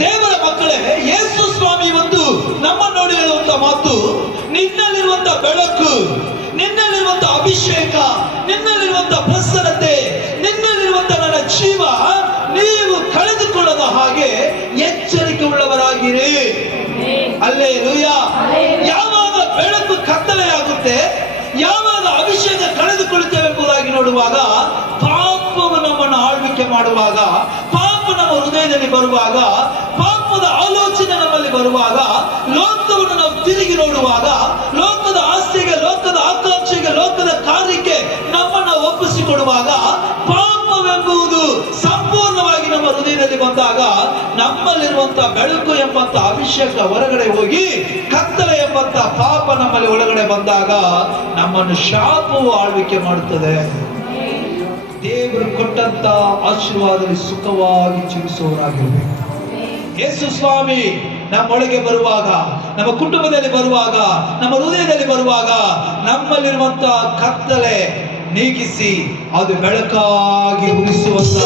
ದೇವರ ಮಕ್ಕಳೇ, ಯೇಸು ಸ್ವಾಮಿ ಇವತ್ತು ನಮ್ಮ ನೋಡಿ ಹೇಳುವಂತ ಮಾತು, ನಿನ್ನಲ್ಲಿರುವಂತ ಬೆಳಕು, ನಿನ್ನಲ್ಲಿರುವಂತ ಅಭಿಷೇಕ, ನಿನ್ನಲ್ಲಿರುವಂತ ಪ್ರಸನ್ನತೆ, ನಿನ್ನಲ್ಲಿರುವಂತ ನನ್ನ ಜೀವ ನೀವು ಕಳೆದುಕೊಳ್ಳದ ಹಾಗೆ ಎಚ್ಚರಿಕೆ ಉಳ್ಳವರಾಗಿರಿ. ಹಲ್ಲೆಲೂಯಾ. ಯಾವಾಗ ಬೆಳಕು ಕತ್ತಲೆಯಾಗುತ್ತೆ, ಯಾವಾಗ ಅಭಿಷೇಕ ಕಳೆದುಕೊಳ್ಳುತ್ತೇವೆ ಎಂಬುದಾಗಿ ನೋಡುವಾಗ, ಪಾಪವು ನಮ್ಮನ್ನು ಆಳ್ವಿಕೆ ಮಾಡುವಾಗ, ಪಾಪ ನಮ್ಮ ಹೃದಯದಲ್ಲಿ ಬರುವಾಗ, ಪಾಪದ ಆಲೋಚನೆ ನಮ್ಮಲ್ಲಿ ಬರುವಾಗ, ಲೋಕವನ್ನು ನಾವು ತಿರುಗಿ ನೋಡುವಾಗ, ಲೋಕದ ಆಸ್ತಿಗೆ, ಲೋಕದ ಆಕಾಂಕ್ಷೆಗೆ, ಲೋಕದ ಕಾರ್ಯಕ್ಕೆ ನಮ್ಮನ್ನು ಒಪ್ಪಿಸಿಕೊಡುವಾಗ, ಪಾಪವೆಂಬುದು ಸಂಪೂರ್ಣವಾಗಿ ನಮ್ಮ ಹೃದಯದಲ್ಲಿ ಬಂದಾಗ, ನಮ್ಮಲ್ಲಿರುವಂತಹ ಬೆಳಕು ಎಂಬಂತ ಅಭಿಷೇಕ ಹೊರಗಡೆ ಹೋಗಿ ಕತ್ತಲೆ ಎಂಬಂತ ಪಾಪ ನಮ್ಮಲ್ಲಿ ಒಳಗಡೆ ಬಂದಾಗ ನಮ್ಮನ್ನು ಶಾಪವು ಆಳ್ವಿಕೆ ಮಾಡುತ್ತದೆ. ದೇವರು ಕೊಟ್ಟಂತ ಆಶೀರ್ವಾದದಲ್ಲಿ ಸುಖವಾಗಿ ಜೀವಿಸುವವರಾಗಿರಬೇಕು. ಯೇಸು ಸ್ವಾಮಿ ನಮ್ಮೊಳಗೆ ಬರುವಾಗ, ನಮ್ಮ ಕುಟುಂಬದಲ್ಲಿ ಬರುವಾಗ, ನಮ್ಮ ಹೃದಯದಲ್ಲಿ ಬರುವಾಗ, ನಮ್ಮಲ್ಲಿರುವಂತ ಕತ್ತಲೆ ನೀಗಿಸಿ ಅದು ಬೆಳಕಾಗಿ ಉರಿಸುವಂತ